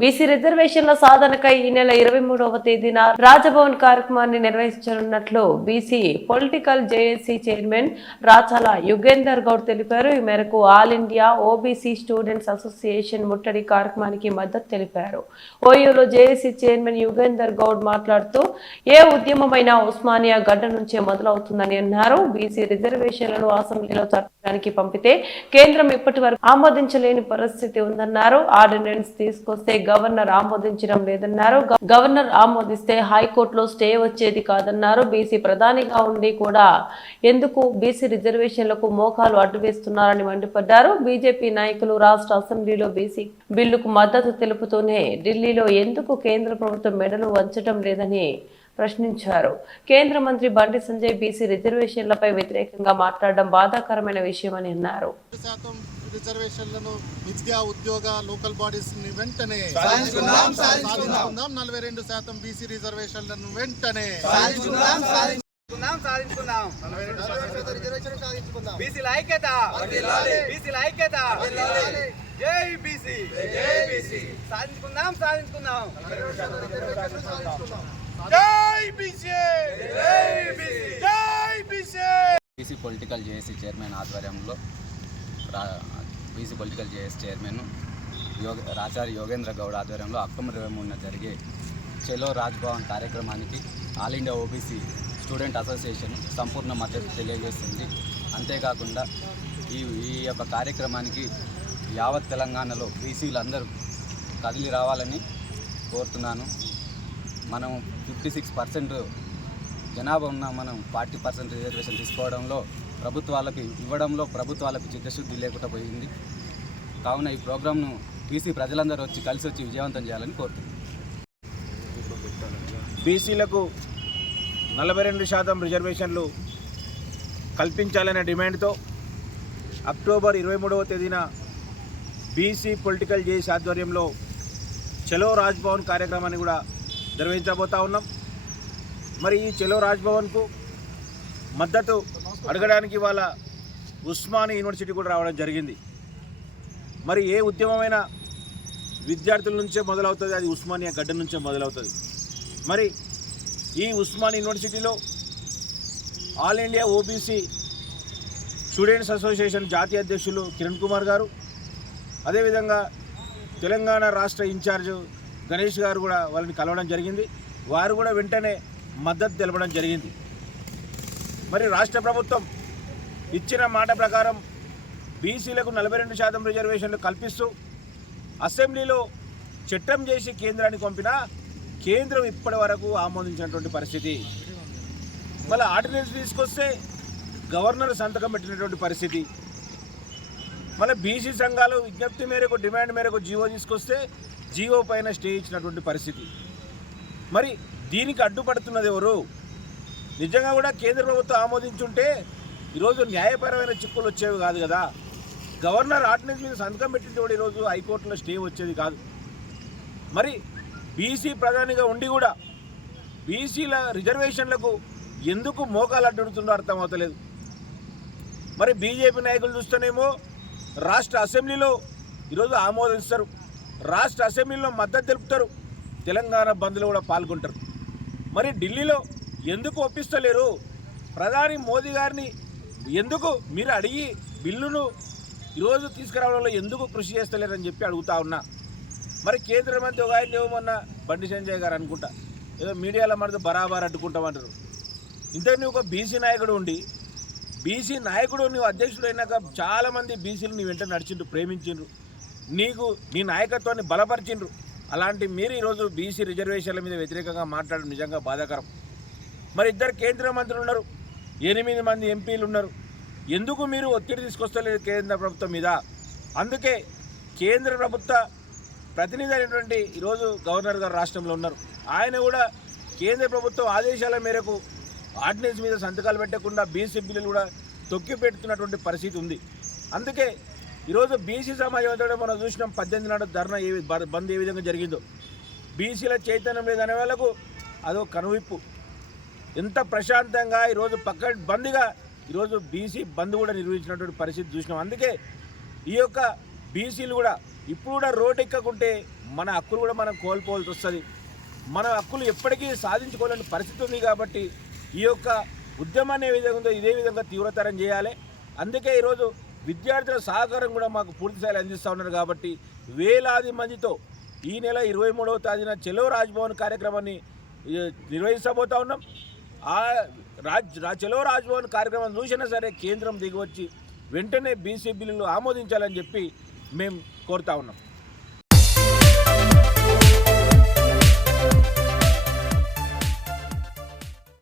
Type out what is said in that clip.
BC రిజర్వేషన్ల సాధనకై ఈ నెల ఇరవై మూడవ తేదీన రాజభవన్ కార్యక్రమాన్ని నిర్వహించనున్నట్లు BC political JAC chairman Rachala Yugender Goud తెలిపారు. ఈ మేరకు all India OBC students association ముట్టడి కార్యక్రమానికి మద్దతు తెలిపారు. ఓయూలో జేఏసీ చైర్మన్ యుగేందర్ గౌడ్ మాట్లాడుతూ ఏ ఉద్యమమైనా ఉస్మానియా గడ్డ నుంచే మొదలవుతుందని అన్నారు. బీసీ రిజర్వేషన్లను అసెంబ్లీలో చట్టడానికి పంపితే కేంద్రం ఇప్పటి వరకు ఆమోదించలేని పరిస్థితి ఉందన్నారు. ఆర్డినెన్స్ తీసుకొస్తే గవర్నర్ ఆమోదించడం లేదన్నారు. గవర్నర్ ఆమోదిస్తే హైకోర్టులో స్టే వచ్చేది కాదన్నారు. బీసీ ప్రధానిగా ఉండి కూడా ఎందుకు బీసీ రిజర్వేషన్లకు మోకాలు అడ్డు వేస్తున్నారని మండిపడ్డారు. బీజేపీ నాయకులు రాష్ట్ర అసెంబ్లీలో బీసీ బిల్లుకు మద్దతు తెలుపుతూనే ఢిల్లీలో ఎందుకు కేంద్ర ప్రభుత్వం మెడలు వంచడం లేదని ప్రశ్నించారు. కేంద్ర మంత్రి బండి సంజయ్ బీసీ రిజర్వేషన్లపై వ్యతిరేకంగా మాట్లాడడం బాధాకరమైన విషయమని అన్నారు. రిజర్వేషన్లను విద్యా ఉద్యోగ లోకల్ బాడీస్ని వెంటనే సాధించుకుందాం, సాధించుకుందాం. నలభై రెండు శాతం బీసీ రిజర్వేషన్లను వెంటనే సాధించుకుందాం సాధించుకుందాం బీసీల ఐక్యత. బీసీల ఐక్యత. జై బీసీ. జై బీసీ. సాధించుకుందాం సాధించుకుందాం. జై బీసీ. జై బీసీ. జై BC. BC political JAC chairman ఆధ్వర్యంలో రా బీసీ పొలిటికల్ జేఎస్ చైర్మన్ యోగ రాచారి యోగేంద్ర గౌడ్ ఆధ్వర్యంలో అక్టోబర్ ఇరవై మూడున జరిగే చెలో రాజ్భవన్ కార్యక్రమానికి all India OBC student association సంపూర్ణ మద్దతు తెలియజేస్తుంది అంతేకాకుండా ఈ ఈ యొక్క కార్యక్రమానికి యావత్ తెలంగాణలో బీసీలందరూ కదిలి రావాలని కోరుతున్నాను. మనం ఫిఫ్టీ సిక్స్ పర్సెంట్ జనాభా ఉన్న మనం ఫార్టీ పర్సెంట్ రిజర్వేషన్ తీసుకోవడంలో ప్రభుత్వాలకు ఇవ్వడంలో ప్రభుత్వాలకు చిత్తశుద్ధి లేకుండా పోయింది. కావున ఈ ప్రోగ్రామ్ను బీసీ ప్రజలందరూ వచ్చి కలిసి వచ్చి విజయవంతం చేయాలని కోరుతున్నాను బీసీలకు నలభై రెండు శాతం రిజర్వేషన్లు కల్పించాలనే డిమాండ్తో అక్టోబర్ ఇరవై మూడవ తేదీన బీసీ పొలిటికల్ జేసీ ఆధ్వర్యంలో చలో రాజ్భవన్ కార్యక్రమాన్ని కూడా నిర్వహించబోతా ఉన్నాం. మరి ఈ చలో రాజ్భవన్కు మద్దతు అడగడానికి వాళ్ళ ఉస్మాని యూనివర్సిటీ కూడా రావడం జరిగింది. మరి ఏ ఉద్యమమైనా విద్యార్థుల నుంచే మొదలవుతుంది? అది ఉస్మానియా గడ్డ నుంచే మొదలవుతుంది. మరి ఈ ఉస్మాన్ యూనివర్సిటీలో all India OBC students association జాతీయ అధ్యక్షులు కిరణ్ కుమార్ గారు అదేవిధంగా తెలంగాణ రాష్ట్ర ఇన్ఛార్జ్ గణేష్ గారు కూడా వాళ్ళని కలవడం జరిగింది. వారు కూడా వెంటనే మద్దతు తెలపడం జరిగింది. మరి రాష్ట్ర ప్రభుత్వం ఇచ్చిన మాట ప్రకారం బీసీలకు నలభై రెండు శాతం రిజర్వేషన్లు కల్పిస్తూ అసెంబ్లీలో చట్టం చేసి కేంద్రానికి పంపినా కేంద్రం ఇప్పటి వరకు ఆమోదించినటువంటి పరిస్థితి. మళ్ళీ ఆర్డినెన్స్ తీసుకొస్తే గవర్నర్ సంతకం పెట్టినటువంటి పరిస్థితి. మళ్ళీ బీసీ సంఘాలు విజ్ఞప్తి మేరకు డిమాండ్ మేరకు జీవో తీసుకొస్తే జీవో పైన స్టే ఇచ్చినటువంటి పరిస్థితి. మరి దీనికి అడ్డుపడుతున్నది ఎవరు? నిజంగా కూడా కేంద్ర ప్రభుత్వం ఆమోదించుంటే ఈరోజు న్యాయపరమైన చిక్కులు వచ్చేవి కాదు కదా. గవర్నర్ ఆర్డినెన్స్ మీద సంతకం పెట్టింది కూడా ఈరోజు హైకోర్టులో స్టే వచ్చేది కాదు. మరి బీసీ ప్రధానిగా ఉండి కూడా బీసీల రిజర్వేషన్లకు ఎందుకు మోకాలు అడ్డుడుతుందో అర్థమవుతలేదు మరి బీజేపీ నాయకులు చూస్తేనేమో రాష్ట్ర అసెంబ్లీలో ఈరోజు ఆమోదిస్తారు. రాష్ట్ర అసెంబ్లీలో మద్దతు తెలుపుతారు. తెలంగాణ బంద్లో కూడా పాల్గొంటారు. మరి ఢిల్లీలో ఎందుకు ఒప్పిస్తలేరు? ప్రధాని మోదీ గారిని ఎందుకు మీరు అడిగి బిల్లును ఈరోజు తీసుకురావడంలో ఎందుకు కృషి చేస్తలేరని చెప్పి అడుగుతా ఉన్నా. మరి కేంద్ర మంత్రి ఒక ఆయన ఏమో బండి సంజయ్ గారు అనుకుంటా. ఏదో మీడియాలో మనతో బరాబర్ అడ్డుకుంటామంటారు. ఇంతకు నువ్వు ఒక బీసీ నాయకుడు ఉండి బీసీ నాయకుడు నువ్వు అధ్యక్షుడు అయినాక చాలామంది బీసీలు నీ వెంట నడిచిండ్రు ప్రేమించిండ్రు. నీకు నీ నాయకత్వాన్ని బలపరిచిండ్రు. అలాంటి మీరు ఈరోజు బీసీ రిజర్వేషన్ల మీద వ్యతిరేకంగా మాట్లాడడం నిజంగా బాధాకరం. మరి ఇద్దరు కేంద్ర మంత్రులు ఉన్నారు. ఎనిమిది మంది ఎంపీలు ఉన్నారు. ఎందుకు మీరు ఒత్తిడి తీసుకొస్తలేదు కేంద్ర ప్రభుత్వం మీద? అందుకే కేంద్ర ప్రభుత్వ ప్రతినిధి అయినటువంటి ఈరోజు గవర్నర్ గారు రాష్ట్రంలో ఉన్నారు. ఆయన కూడా కేంద్ర ప్రభుత్వం ఆదేశాల మేరకు ఆర్డినెన్స్ మీద సంతకాలు పెట్టకుండా బీసీ బిల్లులు కూడా తొక్కి పెడుతున్నటువంటి పరిస్థితి ఉంది. అందుకే ఈరోజు బీసీ సమాజం మనం చూసినాం పద్దెనిమిది నాడు ధర్నా ఏ బంద్ ఏ విధంగా జరిగిందో. బీసీల చైతన్యం లేదనే వాళ్ళకు అదో కనువిప్పు. ఎంత ప్రశాంతంగా ఈరోజు పక్క బంద్గా ఈరోజు బీసీ బంద్ కూడా నిర్వహించినటువంటి పరిస్థితి చూసినాం. అందుకే ఈ యొక్క బీసీలు కూడా ఇప్పుడు కూడా రోడ్ ఎక్కకుంటే మన హక్కులు కూడా మనం కోల్పోవాల్సి వస్తుంది. మన హక్కులు ఎప్పటికీ సాధించుకోలేని పరిస్థితి ఉంది కాబట్టి ఈ యొక్క ఉద్యమాన్ని ఏ విధంగా ఉందో ఇదే విధంగా తీవ్రతరం చేయాలి. అందుకే ఈరోజు విద్యార్థుల సహకారం కూడా మాకు పూర్తిస్థాయిలో అందిస్తూ ఉన్నారు కాబట్టి వేలాది మందితో ఈ నెల ఇరవై మూడవ తేదీన చెలో రాజ్భవన్ కార్యక్రమాన్ని ఈ, నిర్వహిస్తబోతా ఉన్నాం. ఆ రాజ్ రా చెలో రాజ్భవన్ కార్యక్రమం చూసినా సరే కేంద్రం దిగివచ్చి వెంటనే బీసీ బిల్లులు ఆమోదించాలని చెప్పి మేము కోరుతా ఉన్నాం.